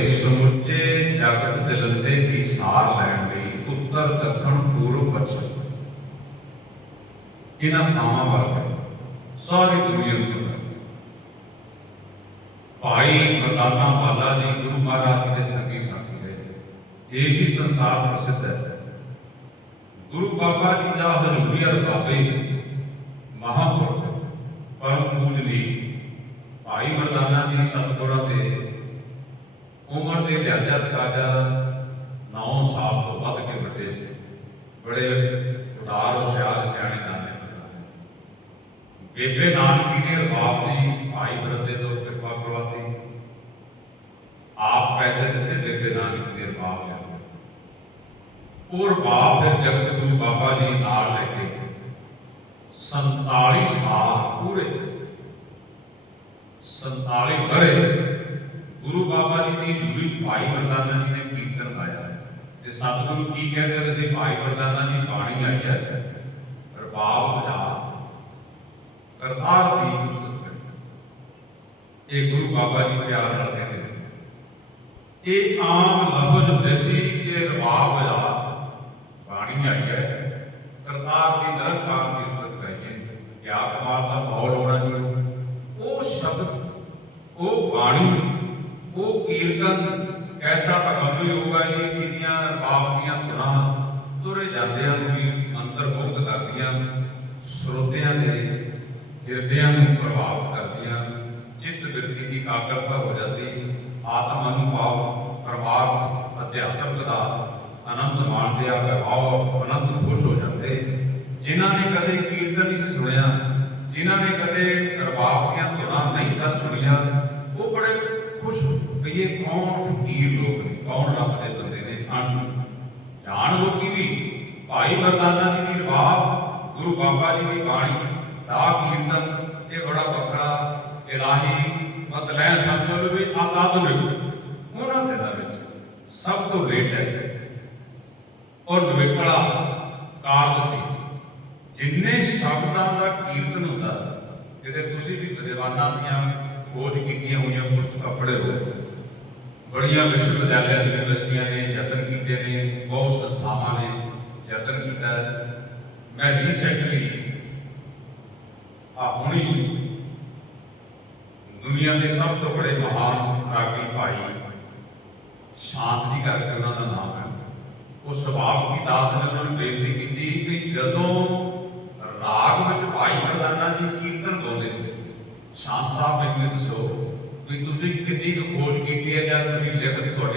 ਸਮੁੱਚੇ ਜਗਤ ਦਿਲੰਦੇ ਦੀ ਸਾਰ ਲੈਣ ਲਈ ਉੱਤਰ ਦੱਖਣ ਪੂਰਬ ਪੱਛਮ ਇਹਨਾਂ ਥਾਵਾਂ ਵੱਲ ਸਾਰੀ ਦੁਨੀਆ ਨੂੰ ਪਤਾ ਭਾਈ ਮਰਦਾਨਾ ਬਾਲਾ ਜੀ ਗੁਰੂ ਮਹਾਰਾਜ ਦੇ ਸੰਗੀ ਸਾਥੀ ਰਹੇ ਇਹ ਵੀ ਸੰਸਾਰ ਪ੍ਰਸਿੱਧ ਹੈ। ਗੁਰੂ ਬਾਬਾ ਜੀ ਦਾ ਹਜ਼ੂਰੀਅਰ ਬਾਬੇ ਮਹਾਪੁਰਖ ਪਰਮ ਪੂਜਨੀ ਭਾਈ ਮਰਦਾਨਾ ਜੀ ਸਤਿਗੁਰਾਂ ਦੇ ਉਮਰ ਦੇ ਲਿਹਾਜ਼ਾ ਤਕਾਜਾ 9 ਸਾਲ ਤੋਂ ਵੱਧ ਕੇ ਵੱਡੇ ਸੀ। ਬੜੇ ਉਡਾਰ ਹੁਸ਼ਿਆਰ, ਸਿਆਣੇ ਨਾਨੇ ਬੇਬੇ ਨਾਨਕੀ ਨੇ ਰਬਾਬ ਦੀ, ਭਾਈ ਬਰਦੇ ਤੋਂ ਕਿਰਪਾ ਕਰਵਾਤੀ। ਆਪ ਪੈਸੇ ਦਿੱਤੇ ਬੇਬੇ ਨਾਨਕੀ ਨੇ ਰਬਾਬ ਲਿਆ। ਉਹ ਰਬਾਬ ਫਿਰ ਜਗਤ ਗੁਰੂ ਬਾਬਾ ਜੀ ਨਾਲ ਲੈ ਕੇ 47 ਸਾਲ ਪੂਰੇ। 47 ਬਰੇ ਗੁਰੂ ਬਾਬਾ ਜੀ ਦੀ ਹਜ਼ੂਰੀ ਭਾਈ ਮਰਦਾਨਾ ਜੀ ਨੇ ਕੀਰਤਨ ਗਾਇਆ ਤੇ ਸਤਿਗੁਰੂ ਕੀ ਕਹਿੰਦੇ ਨੇ ਸੀ ਭਾਈ ਮਰਦਾਨਾ ਜੀ ਬਾਣੀ ਆਈ ਹੈ, ਰਬਾਬ ਵਜਾ ਕਰਤਾਰ ਦੀ ਉਸਤਤ ਕਰੀ। ਇਹ ਗੁਰੂ ਬਾਬਾ ਜੀ ਪਿਆਰ ਨਾਲ ਕਹਿੰਦੇ ਇਹ ਆਮ ਲਫ਼ਜ਼ ਹੁੰਦੇ ਸੀ ਕਿ ਰਬਾਬ ਵਜਾ ਬਾਣੀ ਆਈ ਹੈ ਕਰਤਾਰ ਦੀ ਨਿਰੰਕਾਰ ਦੀ ਉਸਤਤ ਕਰੀ ਹੈ ਕਿਆ ਕਮਾਲ ਦਾ ਮਾਹੌਲ ਹੋਣਾ ਜੀ ਉਹ ਸ਼ਬਦ ਉਹ ਬਾਣੀ ਉਹ ਕੀਰਤਨ, ਐਸਾ ਤਕੱਬਲ ਹੋਊਗਾ ਜੀ ਜਿਹਦੀਆਂ ਬਾਪ ਦੀਆਂ ਧੁਨਾਂ ਤੁਰੇ ਜਾਂਦਿਆਂ ਨੂੰ ਵੀ ਅੰਤਰਮੁਗਤ ਕਰਦੀਆਂ, ਸਰੋਤਿਆਂ ਦੇ ਹਿਰਦਿਆਂ ਨੂੰ ਪ੍ਰਭਾਵਿਤ ਕਰਦੀਆਂ, ਚਿੱਤ ਬਿਰਤੀ ਦੀ ਆਗਰਤਾ ਹੋ ਜਾਂਦੀ, ਆਤਮ ਅਨੁਭਵ ਪਰਮਾਰ ਅਧਿਆਤਮਕ ਦਾ ਆਨੰਦ ਮਾਣਦੇ ਆ ਵਿਭਾਵ ਆਨੰਦ ਖੁਸ਼ ਹੋ ਜਾਂਦੇ। ਜਿਨ੍ਹਾਂ ਨੇ ਕਦੇ ਕੀਰਤਨ ਨਹੀਂ ਸੀ ਸੁਣਿਆ, ਜਿਨ੍ਹਾਂ ਨੇ ਕਦੇ ਰਬਾਬ ਦੀਆਂ ਧੁਨਾਂ ਨਹੀਂ ਸਨ ਸੁਣੀਆਂ ਵੀ ਇਹ ਕੌਣ ਫਕੀਰ ਲੋਕ ਨੇ? ਕੌਣ ਰੱਬ ਦੇ ਬੰਦੇ ਨੇ? ਅਣ ਜਾਣ ਲੋਕੀ ਵੀ। ਭਾਈ ਮਰਦਾਨਾ ਜੀ ਦੀ ਰਬਾਬ ਗੁਰੂ ਬਾਬਾ ਜੀ ਦੀ ਬਾਣੀ, ਦਾ ਕੀਰਤਨ, ਇਹ ਬੜਾ ਵੱਖਰਾ, ਇਲਾਹੀ, ਮਤਲੈ ਸਮਝ ਵੀ ਆਧੁਨਿਕ ਉਹਨਾਂ ਦੇ ਨਾਲ ਵਿੱਚ ਸਭ ਤੋਂ ਲੇਟੈਸਟ ਔਰ ਨਵੇਕਲਾ ਕਾਰਜ ਸੀ। ਜਿੰਨੇ ਸ਼ਬਦਾਂ ਦਾ ਕੀਰਤਨ ਹੁੰਦਾ, ਜਿਹਦੇ ਤੁਸੀਂ ਵੀ ਵਿਦਵਾਨਾਂ ਦੀਆਂ ਖੋਜ ਕੀਤੀਆਂ ਹੋਈਆਂ, ਪੁਸਤਕਾਂ ਪੜ੍ਹੇ ਹੋ ਬੜੀਆਂ ਵਿਸ਼ਵ ਵਿਦਿਆਲਿਆਂ ਦੀਆਂ ਯੂਨੀਵਰਸਿਟੀਆਂ ਨੇ, ਯਤਨ ਕੀਤੇ ਨੇ, ਬਹੁਤ ਸੰਸਥਾਵਾਂ ਨੇ ਯਤਨ ਕੀਤਾ। ਮੈਂ ਰੀਸੈਂਟਲੀ ਆ ਹੁਣੀ ਦੁਨੀਆ ਦੇ ਸਭ ਤੋਂ ਬੜੇ ਮਹਾਨ ਰਾਗੀ ਭਾਈ ਸ਼ਾਂਤ ਜੀ ਕਰਕੇ ਉਹਨਾਂ ਦਾ ਨਾਮ ਹੈ। ਉਹ ਸੁਭਾਵ ਕੀ ਦਾਸ ਨੇ ਉਹਨਾਂ ਬੇਨਤੀ ਕੀਤੀ ਕਿ ਜਦੋਂ ਰਾਗ ਵਿੱਚ ਭਾਈ ਮਰਦਾਨਾ ਜੀ ਕੀਰਤਨ ਗਾਉਂਦੇ ਸੀ, ਸ਼ਾਂਤ ਸਾਹਿਬ ਮੈਨੂੰ ਦੱਸੋ ਵੀ ਤੁਸੀਂ ਕਿੰਨੀ ਕੁ ਖੋਜ ਕੀਤੀ ਹੈ ਜਾਂ ਤੁਸੀਂ ਲਿਖਤ ਤੁਹਾਡੇ